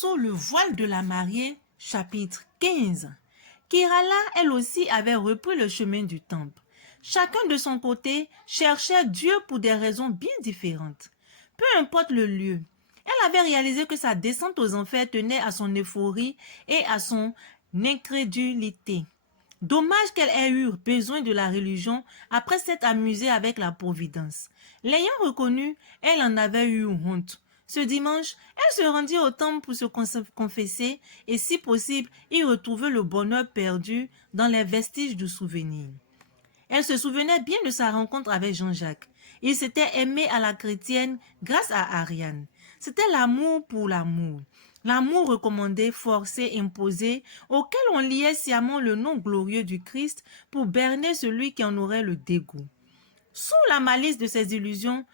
Sous le voile de la mariée, chapitre 15. Kirala, elle aussi, avait repris le chemin du temple. Chacun de son côté cherchait Dieu pour des raisons bien différentes. Peu importe le lieu, elle avait réalisé que sa descente aux enfers tenait à son euphorie et à son incrédulité. Dommage qu'elle ait eu besoin de la religion après s'être amusée avec la providence. L'ayant reconnue, elle en avait eu honte. Ce dimanche, elle se rendit au temple pour se confesser et, si possible, y retrouver le bonheur perdu dans les vestiges du souvenir. Elle se souvenait bien de sa rencontre avec Jean-Jacques. Il s'était aimé à la chrétienne grâce à Ariane. C'était l'amour pour l'amour. L'amour recommandé, forcé, imposé, auquel on liait sciemment le nom glorieux du Christ pour berner celui qui en aurait le dégoût. Sous la malice de ces illusions,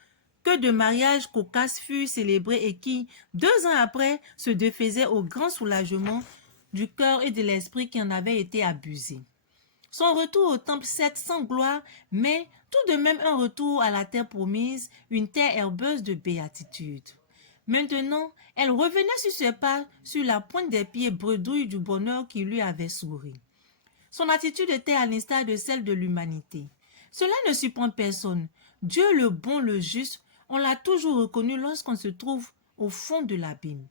que de mariages cocasses furent célébrés et qui, 2 ans après, se défaisaient au grand soulagement du cœur et de l'esprit qui en avait été abusé. Son retour au temple, certes sans gloire, mais tout de même un retour à la terre promise, une terre herbeuse de béatitude. Maintenant, elle revenait sur ses pas, sur la pointe des pieds bredouille du bonheur qui lui avait souri. Son attitude était à l'instar de celle de l'humanité. Cela ne surprend personne. Dieu le bon, le juste, on l'a toujours reconnu lorsqu'on se trouve au fond de l'abîme.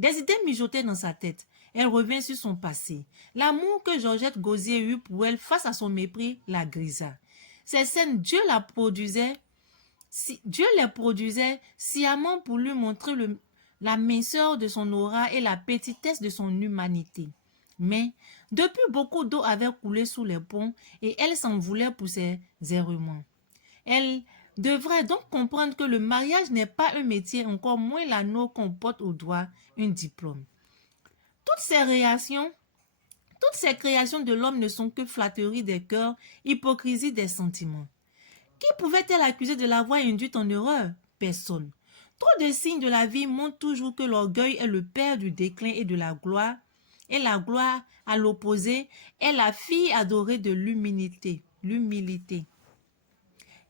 Des idées mijotaient dans sa tête. Elle revint sur son passé. L'amour que Georgette Gosier eut pour elle face à son mépris la grisa. Ces scènes, Dieu les produisait sciemment pour lui montrer la minceur de son aura et la petitesse de son humanité. Mais depuis, beaucoup d'eau avait coulé sous les ponts et elle s'en voulait pour ses errements. Elle devrait donc comprendre que le mariage n'est pas un métier, encore moins l'anneau qu'on porte au doigt, un diplôme. Toutes ces créations de l'homme ne sont que flatterie des cœurs, hypocrisie des sentiments. Qui pouvait-elle accuser de l'avoir induite en erreur? Personne. Trop de signes de la vie montrent toujours que l'orgueil est le père du déclin et de la gloire, et la gloire, à l'opposé, est la fille adorée de l'humilité.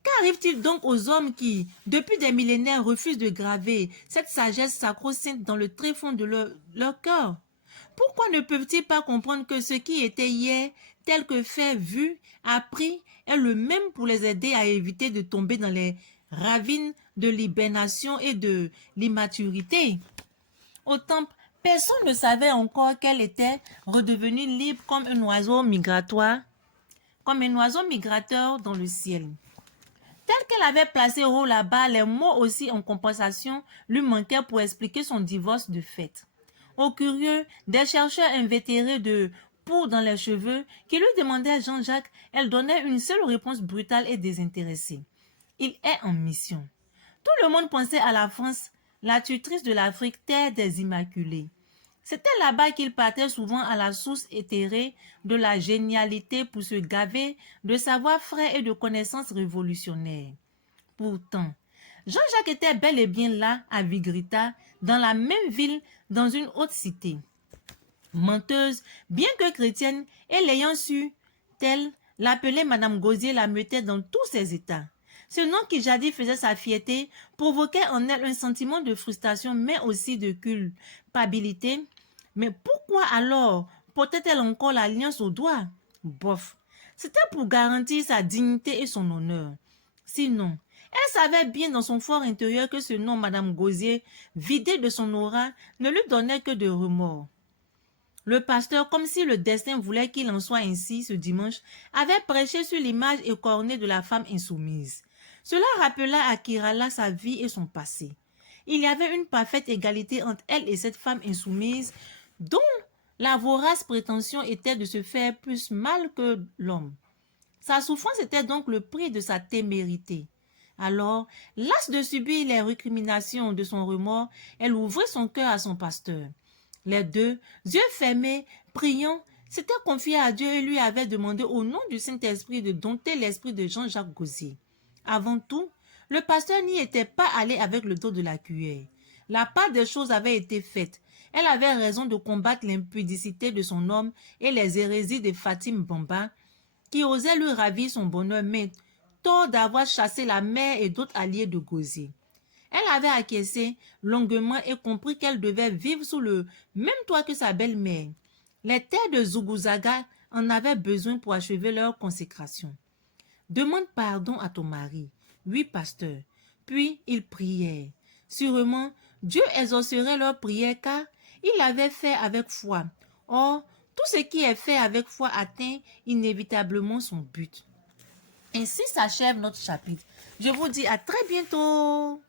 Qu'arrive-t-il donc aux hommes qui, depuis des millénaires, refusent de graver cette sagesse sacro-sainte dans le tréfonds de leur cœur? Pourquoi ne peuvent-ils pas comprendre que ce qui était hier, tel que fait, vu, appris, est le même pour les aider à éviter de tomber dans les ravines de l'hibernation et de l'immaturité? Au temple, personne ne savait encore qu'elle était redevenue libre comme un oiseau migrateur dans le ciel. Tel qu'elle avait placé haut là-bas, les mots aussi en compensation lui manquaient pour expliquer son divorce de fait. Aux curieux, des chercheurs invétérés de poudre dans les cheveux qui lui demandaient à Jean-Jacques, elle donnait une seule réponse brutale et désintéressée. Il est en mission. Tout le monde pensait à la France, la tutrice de l'Afrique, terre des Immaculés. C'était là-bas qu'il partait souvent à la source éthérée de la génialité pour se gaver de savoir frais et de connaissances révolutionnaires. Pourtant, Jean-Jacques était bel et bien là, à Vigrita, dans la même ville, dans une autre cité. Menteuse, bien que chrétienne, et l'ayant su, telle, l'appelait Madame Gosier la mettait dans tous ses états. Ce nom qui jadis faisait sa fierté provoquait en elle un sentiment de frustration, mais aussi de culpabilité. Mais pourquoi alors portait-elle encore l'alliance au doigt? Bof, c'était pour garantir sa dignité et son honneur. Sinon, elle savait bien dans son fort intérieur que ce nom, Madame Gosier, vidé de son aura, ne lui donnait que de remords. Le pasteur, comme si le destin voulait qu'il en soit ainsi ce dimanche, avait prêché sur l'image écornée de la femme insoumise. Cela rappela à Kirala sa vie et son passé. Il y avait une parfaite égalité entre elle et cette femme insoumise, dont la vorace prétention était de se faire plus mal que l'homme. Sa souffrance était donc le prix de sa témérité. Alors, lasse de subir les récriminations de son remords, elle ouvrit son cœur à son pasteur. Les deux, yeux fermés, priant, s'étaient confiés à Dieu et lui avaient demandé au nom du Saint-Esprit de dompter l'esprit de Jean-Jacques Gosier. Avant tout, le pasteur n'y était pas allé avec le dos de la cuillère. La part des choses avait été faite. Elle avait raison de combattre l'impudicité de son homme et les hérésies de Fatim Bamba, qui osait lui ravir son bonheur, mais tort d'avoir chassé la mère et d'autres alliés de Gosier. Elle avait acquiescé longuement et compris qu'elle devait vivre sous le même toit que sa belle-mère. Les terres de Zuguzaga en avaient besoin pour achever leur consécration. Demande pardon à ton mari. Oui, pasteur. Puis ils prièrent. Sûrement, Dieu exaucerait leur prière car il l'avait fait avec foi. Or, tout ce qui est fait avec foi atteint inévitablement son but. Ainsi s'achève notre chapitre. Je vous dis à très bientôt.